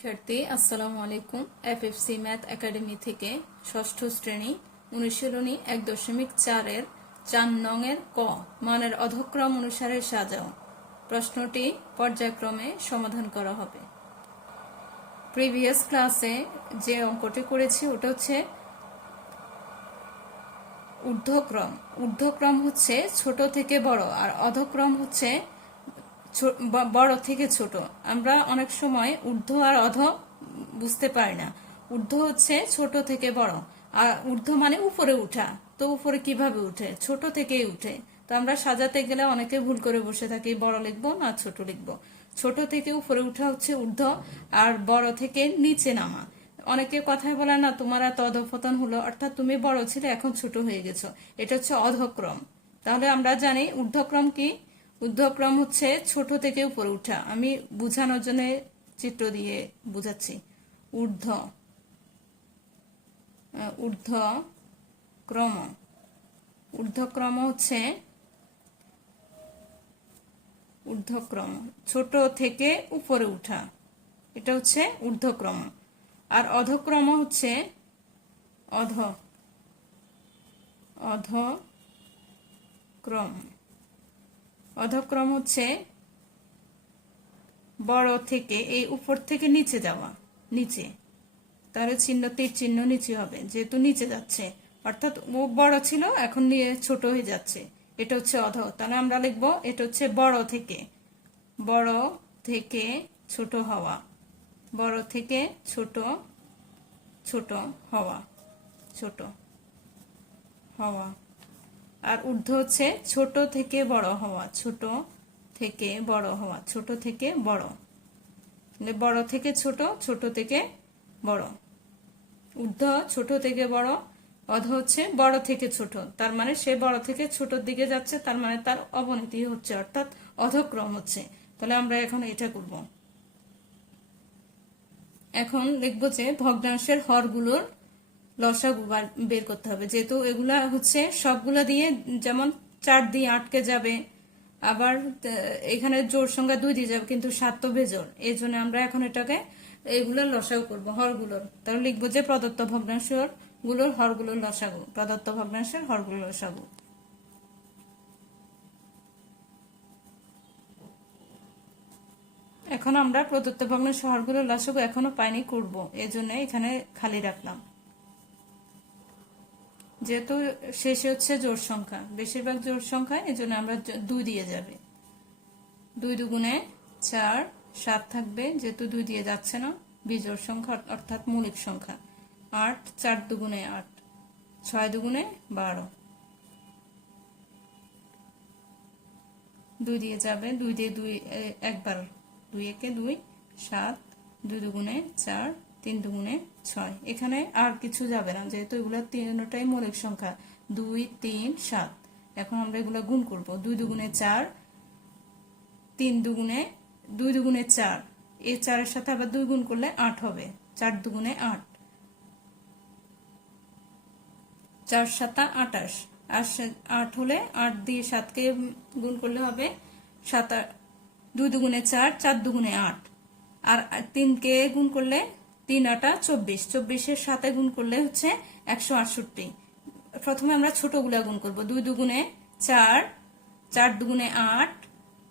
শিক্ষার্থী আসসালামু আলাইকুম। এফএফসি ম্যাথ একাডেমি থেকে ষষ্ঠ শ্রেণী অনুশীলনী 1.4 এর 4 নং এর ক মানের অধক্রম অনুসারে সাজাও প্রশ্নটি পর্যায়ক্রমে সমাধান করা হবে। প্রিভিয়াস ক্লাসে যে অঙ্কটি করেছি ওটা হচ্ছে ঊর্ধ্বক্রম। ঊর্ধ্বক্রম হচ্ছে ছোট থেকে বড় আর অধক্রম হচ্ছে বড় থেকে ছোট। আমরা অনেক সময় ঊর্ধ্ব আর অধ বুঝতে পারি না। ঊর্ধ্ব হচ্ছে ছোট থেকে বড়, আর ঊর্ধ্ব মানে উপরে উঠা। তো উপরে কিভাবে উঠে? ছোট থেকেই উঠে। তো আমরা সাজাতে গেলে অনেকে ভুল করে বসে থাকি, বড় লিখবো না ছোট লিখবো। ছোট থেকে উপরে উঠা হচ্ছে ঊর্ধ্ব, আর বড় থেকে নিচে নামা। অনেকে কথায় বলে না তোমার এত অধঃপতন হলো, অর্থাৎ তুমি বড় ছিলে এখন ছোট হয়ে গেছো, এটা হচ্ছে অধক্রম। তাহলে আমরা জানি ঊর্ধ্বক্রম কি? ঊর্ধ্বক্রম হচ্ছে ছোট থেকে উপরে উঠা। আমি বুঝানোর জন্য চিত্র দিয়ে বুঝাচ্ছি। ঊর্ধ্বক্রম ঊর্ধ্বক্রম হচ্ছে ঊর্ধ্বক্রম ছোট থেকে উপরে উঠা, এটা হচ্ছে ঊর্ধ্বক্রম। আর অধক্রম হচ্ছে অধক্রম অধক্রম হচ্ছে বড় থেকে এই উপর থেকে নিচে যাওয়া, নিচে। তাহলে তীর চিহ্ন নিচে হবে, যেহেতু নিচে যাচ্ছে, অর্থাৎ ও বড় ছিল এখন নিয়ে ছোট হয়ে যাচ্ছে, এটা হচ্ছে অধ। তাহলে আমরা লিখবো এটা হচ্ছে বড় থেকে ছোট হওয়া, বড় থেকে ছোট হওয়া। আর ঊর্ধ্ব হচ্ছে ছোট থেকে বড় হওয়া, ছোট থেকে বড়। বড় থেকে ছোট, ছোট থেকে বড়। ঊর্ধ্ব ছোট থেকে বড়, অধ হচ্ছে বড় থেকে ছোট। তার মানে সে বড় থেকে ছোটর দিকে যাচ্ছে, তার মানে তার অবনতি হচ্ছে, অর্থাৎ অধক্রম হচ্ছে। তাহলে আমরা এখন এটা করব। এখন লিখবো যে ভগ্নাংশের হরগুলোর লসাগু বের করতে হবে। যেহেতু এগুলা হচ্ছে সবগুলা দিয়ে, যেমন 4 দিয়ে আটকে যাবে, আবার এখানে জোড় সংখ্যা 2 দিয়ে যাবে, কিন্তু 7 তো বেজোড়। এই জন্য আমরা এখন এটাকে এইগুলোর লসাগু করবো, হরগুলোর। তাহলে লিখবো যে প্রদত্ত ভগ্নাংশের গুলোর হরগুলোর লসাগু, প্রদত্ত ভগ্নাংশের হরগুলোর লসাগু। এখন আমরা প্রদত্ত ভগ্নাংশের হরগুলোর লসাগু এখনো পাইনি, করব। এজন্য এখানে খালি রাখলাম। যেহেতু শেষে হচ্ছে জোড় সংখ্যা, বেশিরভাগ জোড় সংখ্যা, এই জন্য আমরা 2 দিয়ে যাবে। 2 দুগুণে 4, 7 থাকবে, যেহেতু 2 দিয়ে যাচ্ছে না, বিজোড় সংখ্যা অর্থাৎ মৌলিক সংখ্যা। 8, 4 দুগুণে 8, 6 দুগুণে 12, 2 দিয়ে যাবে, 2 দিয়ে 2 একবার, 2 একে 2, 7, 2 দুগুণে 4, 3 দুগুণে 6। এখানে আর কিছু যাবে না, যেহেতু এগুলো তিনটাই মৌলিক সংখ্যা, 2, 3, 7। এখন আমরা এগুলো গুণ করব। 2 দুগুণে 4, 3 দুগুণে 2 দুগুণে 4, এই 4 এর সাথে আবার 2 গুণ করলে 8 হবে। 4 দুগুণে 8, 4 7 28, আর 8 হলে 8 দিয়ে 7 কে গুণ করলে হবে 7। 2 দুগুণে 4, 4 দুগুণে 8, আর 3 কে গুণ করলে 3 8 24, 24 এর সাথে গুণ করলে হচ্ছে 168। প্রথমে আমরা ছোটগুলা গুণ করব। 2 দুগুণে 4, 4 দুগুণে 8,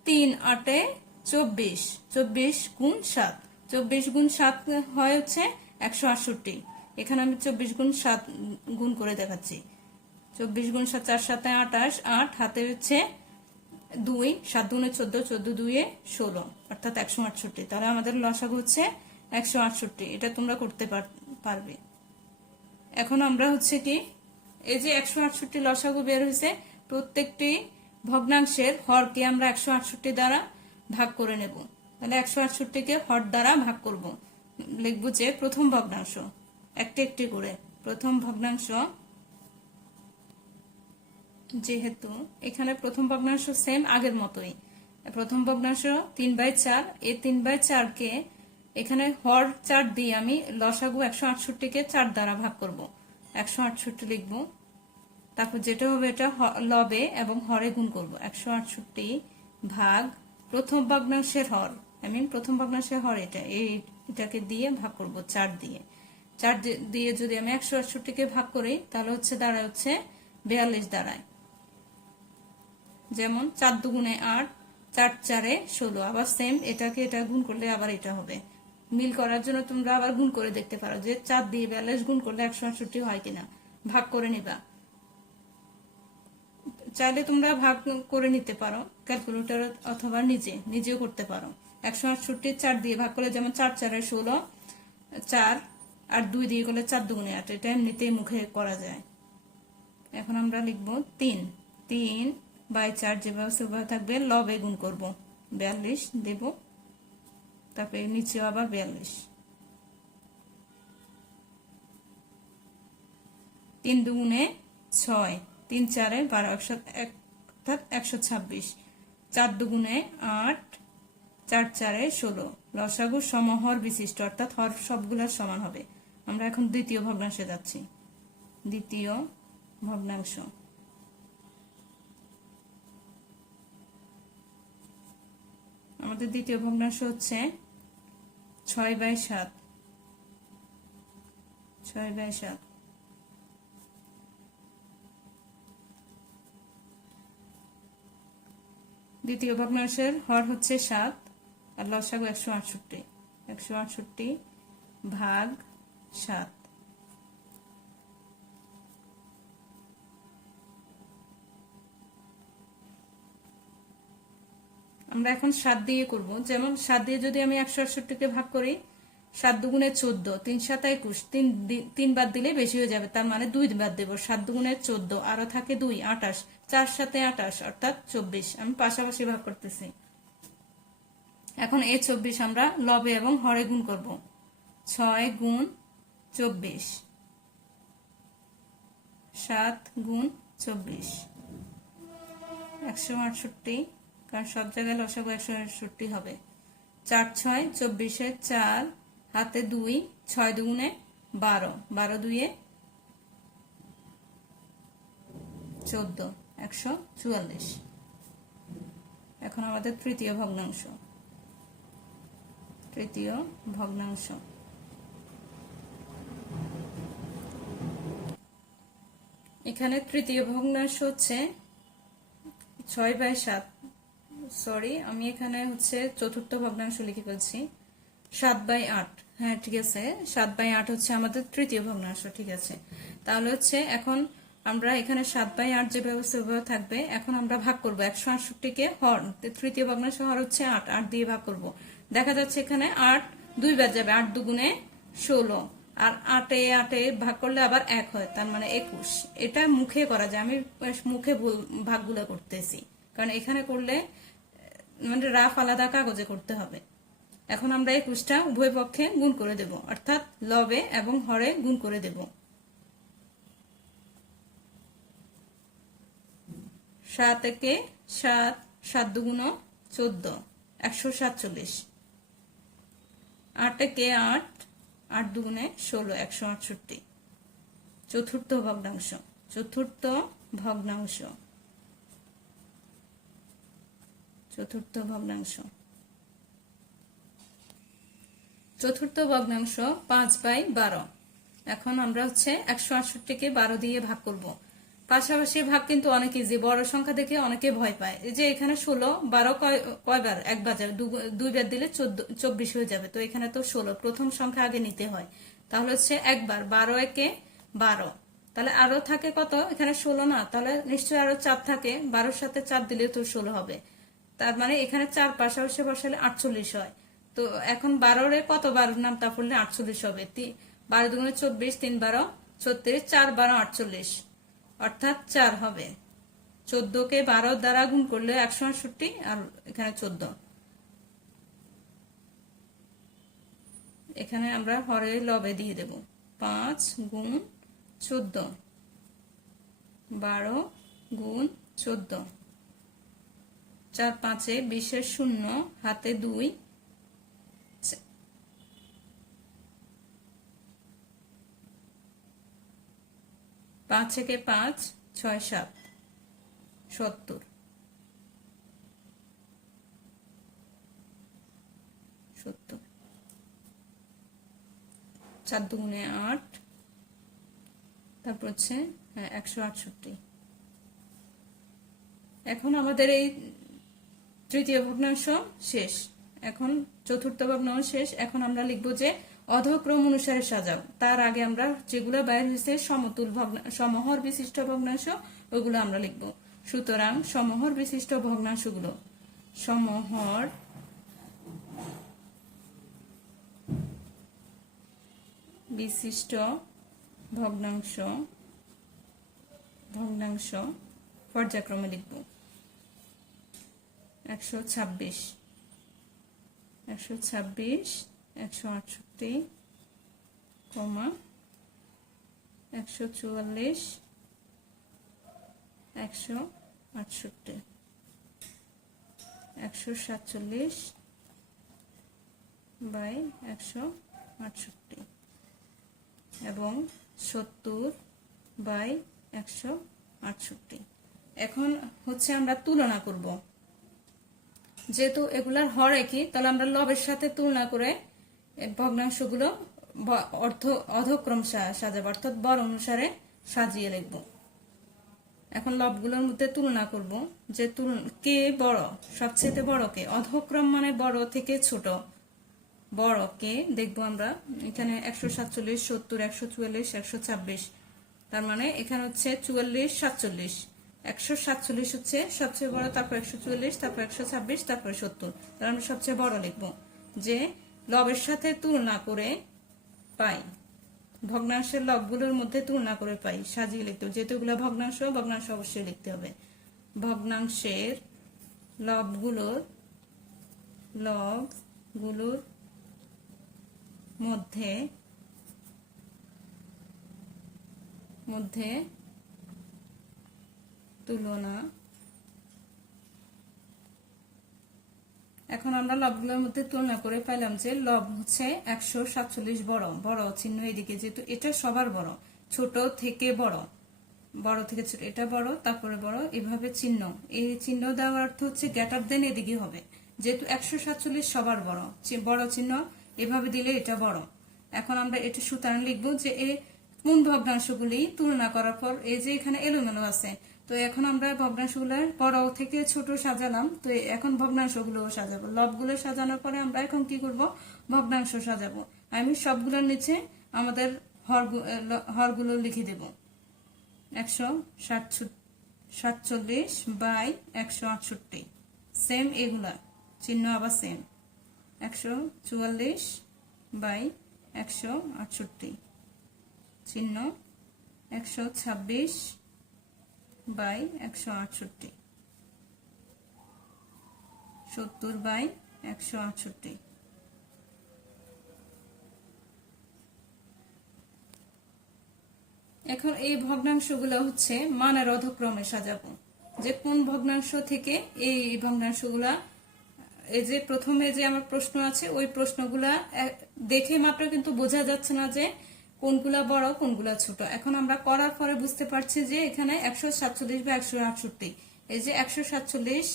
3 8 24, 24 গুণ 7, 24 গুণ 7 হয় হচ্ছে 168। এখানে আমি 24 গুণ 7 গুণ করে দেখাচ্ছি। 24 গুণ 7, 4 7 28, 8 হাতে হচ্ছে 2, 7 দুগুণে 14, 14 2 16, অর্থাৎ 168। তাহলে আমাদের লসাগু হচ্ছে 168। এটা তোমরা করতে পারবে। এখন আমরা হচ্ছে কি, এই যে 168 লসাগু বের হয়েছে, প্রত্যেকটি ভগ্নাংশের হরকে আমরা 168 দ্বারা ভাগ করে নেব। তাহলে 168 কে হর দ্বারা ভাগ করব। লিখব যে প্রথম ভগ্নাংশ, একটি একটি করে। প্রথম ভগ্নাংশ, যেহেতু এখানে প্রথম ভগ্নাংশ সেম আগের মতোই, প্রথম ভগ্নাংশ 3/4, এই 3/4 কে এখানে হর 4 দিয়ে আমি লসাগু 168 কে 4 দ্বারা ভাগ করব। 168 লিখব, তারপর যেটা হবে এটা লবে এবং হরে গুণ করব। 168 ভাগ প্রথম ভগ্নাংশের হর, প্রথম ভগ্নাংশের হর এটা, এটাকে দিয়ে ভাগ করব 4 দিয়ে। 4 দিয়ে যদি আমি 168কে ভাগ করি তাহলে হচ্ছে দাঁড়ায় হচ্ছে 42 দাঁড়ায়। যেমন 4 দুগুণে 8, 4 4-এ 16। আবার সেম এটাকে এটা গুণ করলে আবার এটা হবে। মিল করার জন্য তোমরা আবার গুণ করে দেখতে পারো যে 4 দিয়ে 42 গুণ করলে 168 হয় কিনা, ভাগ করে নিবা। চাইলে তোমরা ভাগ করে নিতে পারো ক্যালকুলেটর অথবা নিজেও করতে পারো। 168 4 দিয়ে ভাগ করলে যেমন 4 4-এ 16, 4 আর 2 দিয়ে করলে 4 দুগুণে 8। এটা এমনিতেই মুখে করা যায়। এখন আমরা লিখবো 3/4 যেভাবে সেভাবে থাকবে, লবে গুণ করব 42 দেব, তারপরে নিচেও আবার 42। 3 দুগুণে 6, 3 4-এ 12, অর্থাৎ 126। 4 দুগুণে 8, 4 4-এ 16। লসাগু সমহর বিশিষ্ট, অর্থাৎ হর সবগুলোর সমান হবে। আমরা এখন দ্বিতীয় ভগ্নাংশে যাচ্ছি। দ্বিতীয় ভগ্নাংশ, আমাদের দ্বিতীয় ভগ্নাংশ হচ্ছে 6/7। 6/7 দ্বিতীয় ভগ্নাংশের হর হচ্ছে 7 আর লসাগু 168। 168 ভাগ 7। আমরা এখন 7 দিয়ে করব। যেমন 7 দিয়ে যদি আমি 168কে ভাগ করি, 7 দুগুণে 14, 3 7 21, 3 বাদ দিলে বেশি হয়ে যাবে, তার মানে 2 বাদ দেব। 7 দুগুণে 14, আরো থাকে 2, 28, 4 7 28, অর্থাৎ 24। আমি পাশাপাশি ভাগ করতেছি। এখন এই 24 আমরা লবে এবং হরে গুণ করব। 6 গুণ 24, 7 গুণ 24, 168, কারণ সব জায়গায় লসাগু 168 হবে। 4 6 24-এ 4, হাতে 2, 6 দুগুণে 12, 12 2-এ 14, 144। এখন আমাদের তৃতীয় ভগ্নাংশ। তৃতীয় ভগ্নাংশ, এখানে তৃতীয় ভগ্নাংশ হচ্ছে 6/7। সরি, আমি এখানে হচ্ছে চতুর্থ ভগ্নাংশ লিখে ফেলছি। 7/8। হ্যাঁ ঠিক আছে, 7/8 হচ্ছে আমাদের তৃতীয় ভগ্নাংশ। ঠিক আছে, তাহলে হচ্ছে এখন আমরা এখানে 7/8 যেভাবে সেভাবে থাকবে। এখন আমরা ভাগ করব 168কে হর, তৃতীয় ভগ্নাংশ হর হচ্ছে 8, 8 দিয়ে ভাগ করব। দেখা যাচ্ছে এখানে 8 2 বার যাবে, 8 দুগুণে 16, আর 8-এ 8-এ ভাগ করলে আবার 1 হয়, তার মানে 21। এটা মুখে করা যায়, আমি মুখে ভাগগুলো করতেছি, কারণ এখানে করলে মানে রাফ আলাদা কাগজে করতে হবে। এখন আমরা 21টা উভয় পক্ষে গুণ করে দেব, অর্থাৎ লবে এবং হরে গুণ করে দেব। 7 একে 7, 7 দুগুণ 14, 147। 8 একে 8, 8 দুগুণে 16, 168। চতুর্থ ভগ্নাংশ। চতুর্থ ভগ্নাংশ, চতুর্থ ভগ্নাংশ, চতুর্থ ভগ্নাংশ 5/12। এখন আমরা হচ্ছে 168কে 12 দিয়ে ভাগ করব। পাশাপাশি ভাগ কিন্তু অনেক ইজি, বড় সংখ্যা দেখে অনেকে ভয় পায়। এই যে এখানে 16, 12 কয়বার, একবার যাবে, 2 বার দিলে 24 হয়ে যাবে। তো এখানে তো 16, প্রথম সংখ্যা আগে নিতে হয়। তাহলে হচ্ছে একবার 12 একে 12, তাহলে আরো থাকে কত, এখানে 16 না, তাহলে নিশ্চয়ই আরো 4 থাকে, 12-এর সাথে 4 দিলে তো 16 হবে। তার মানে এখানে 4 পাশাপাশি বসালে 48 হয়। তো এখন 12-এ কতবার নামতা পড়লে 48 হবে। 12 দুগুণে 24, 3 12 36, 4 12 48, অর্থাৎ 4 হবে। 14কে 12 দ্বারা গুণ করলে 168, আর এখানে 14। এখানে আমরা হরে লবে দিয়ে দেব। 5 গুণ 14, 12 গুণ 14, 4 5-এ 20-এর 0, হাতে 2, 5 একে 5, 6 7, 70, 70। 4 দুগুণে 8, তারপর হচ্ছে 168। এখন আমাদের এই তৃতীয় ভগ্নাংশ শেষ, এখন চতুর্থ ভগ্নাংশ শেষ। এখন আমরা লিখবো যে অধক্রম অনুসারে সাজাও। তার আগে আমরা যেগুলো বাইর হয়েছে সমতুল সমহর বিশিষ্ট ভগ্নাংশ ওগুলো আমরা লিখবো। সুতরাং সমহর বিশিষ্ট ভগ্নাংশগুলো, সমহর বিশিষ্ট ভগ্নাংশ পর্যায়ক্রমে লিখব। 126, 168, 144, 168, 147 বাই 168 এবং 70 বাই 168। এখন হচ্ছে আমরা তুলনা করব। যেহেতু এগুলার হর একই, তাহলে আমরা লবের সাথে তুলনা করে ভগ্নাংশগুলো অধক্রম সাজাবো, অর্থাৎ বড় অনুসারে সাজিয়ে লিখব। এখন লবগুলোর মধ্যে তুলনা করব যে কে বড়, সবচেয়ে বড় কে। অধক্রম মানে বড় থেকে ছোট, বড় কে দেখবো আমরা। এখানে 147, 70, 144, 126, তার মানে এখানে হচ্ছে 44, 47, 147 হচ্ছে সবচেয়ে বড়, তারপর 144, তারপর 126, তারপর 70। তাহলে আমরা সবচেয়ে বড় লিখবো। যে লবের সাথে তুলনা করে পাই, ভগ্নাংশের লবগুলোর মধ্যে তুলনা করে পাই, সাজিয়ে লিখতে হবে। যেহেতু এগুলো ভগ্নাংশ অবশ্যই লিখতে হবে। ভগ্নাংশের লবগুলোর মধ্যে তুলনা। এখন আমরা লবগুলোর মধ্যে তুলনা করে পাইলাম যে লব হচ্ছে 147 বড় চিহ্ন এদিকে, যেহেতু এটা সবার বড়, ছোট থেকে বড়, বড় থেকে ছোট, এটা বড় তারপরে বড়, এভাবে চিহ্ন। এই চিহ্ন দেওয়ার অর্থ হচ্ছে গ্যাট দেন এদিকে হবে। যেহেতু 147 সবার বড় চিহ্ন এভাবে দিলে এটা বড়। এখন আমরা এটা সুতরাং লিখবো যে কোন ভগ্নাংশগুলি তুলনা করার পর এই যে এখানে এলোমেলো আছে, তো এখন আমরা ভগ্নাংশগুলো বড় থেকে ছোট সাজালাম, তো এখন ভগ্নাংশগুলো সাজাবো। লবগুলো সাজানোর পরে আমরা এখন কি করব, ভগ্নাংশ সাজাবো। আমি সবগুলোর নিচে আমাদের হরগুলো লিখে দেব। 147 বাই 168, সেম এগুলা চিহ্ন আবার সেম। 144 বাই 168 চিহ্ন, 126 বাই 168, 70 বাই 168। এখন এই ভগ্নাংশগুলো হচ্ছে মানের অধক্রমে সাজাবো। যে কোন ভগ্নাংশ থেকে এই ভগ্নাংশগুলা, এই যে প্রথমে যে আমার প্রশ্ন আছে ওই প্রশ্নগুলা দেখে মাত্র কিন্তু বোঝা যাচ্ছে না যে কোনগুলা বড় কোনগুলা ছোট। এখন আমরা করার পরে বুঝতে পারছি যে এখানে 147 বা 168, এই যে 147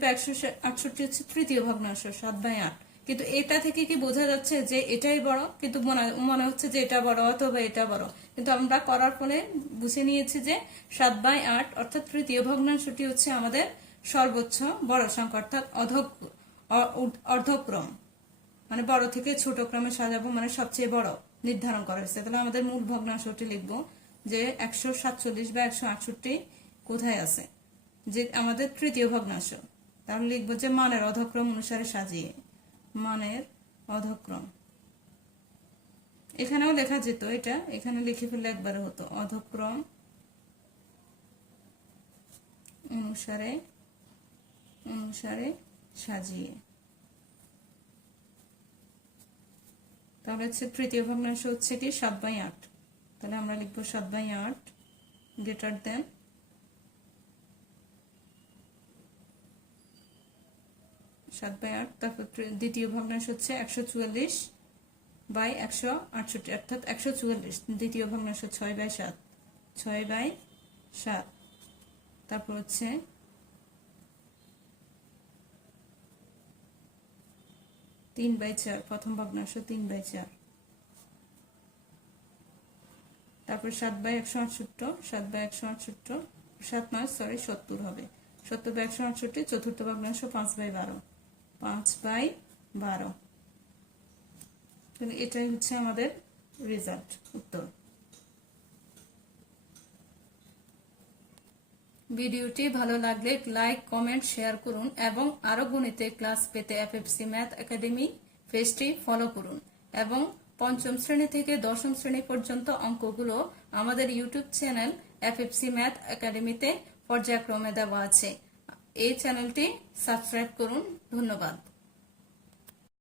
বা 168 হচ্ছে তৃতীয় ভগ্নাংশ 7/8। কিন্তু এটা থেকে কি বোঝা যাচ্ছে যে এটাই বড়, কিন্তু মনে হচ্ছে যে এটা বড় অথবা এটা বড়, কিন্তু আমরা করার ফলে বুঝে নিয়েছি যে 7/8 অর্থাৎ তৃতীয় ভগ্নাংশটি হচ্ছে আমাদের সর্বোচ্চ বড় সংখ্যা, অর্থাৎ অর্ধক্রম, মানে বড় থেকে ছোট ক্রমে সাজাবো, মানে সবচেয়ে বড় নির্ধারণ করা হয়েছে। তাহলে আমাদের মূল ভগ্নাংশটি লিখবো যে 147 বা 168 কোথায় আছে, যে আমাদের তৃতীয় ভগ্নাংশ। তাহলে লিখবো যে মানের অধক্রম অনুসারে সাজিয়ে, মানের অধক্রম। এখানেও লেখা যেত, এটা এখানে লিখে ফেললে একবারে হতো, অধক্রম অনুসারে সাজিয়ে। তাহলে হচ্ছে তৃতীয় ভগ্নাংশ হচ্ছে কি 7/8, তাহলে আমরা লিখবো 7/8 গ্রেটার দেন 7/8। তারপর দ্বিতীয় ভগ্নাংশ হচ্ছে 144 বাই 168, অর্থাৎ 144। দ্বিতীয় ভগ্নাংশ 6/7, 6/7। তারপর হচ্ছে 3/4, প্রথম ভগ্নাংশ 3/4। তারপর 7/168, 7/168, 7 9 70 হবে। 70/168 চতুর্থ ভগ্নাংশ 5/12, 5/12। এটাই হচ্ছে আমাদের রেজাল্ট, উত্তর। ভিডিওটি ভালো লাগলে লাইক, কমেন্ট, শেয়ার করুন এবং আরো গণিতের ক্লাস পেতে এফএফসি ম্যাথ একাডেমি পেজটি ফলো করুন এবং পঞ্চম শ্রেণী থেকে দশম শ্রেণী পর্যন্ত অঙ্কগুলো আমাদের ইউটিউব চ্যানেল এফএফসি ম্যাথ একাডেমিতে পর্যায়ক্রমে দেওয়া আছে। এই চ্যানেলটি সাবস্ক্রাইব করুন। ধন্যবাদ।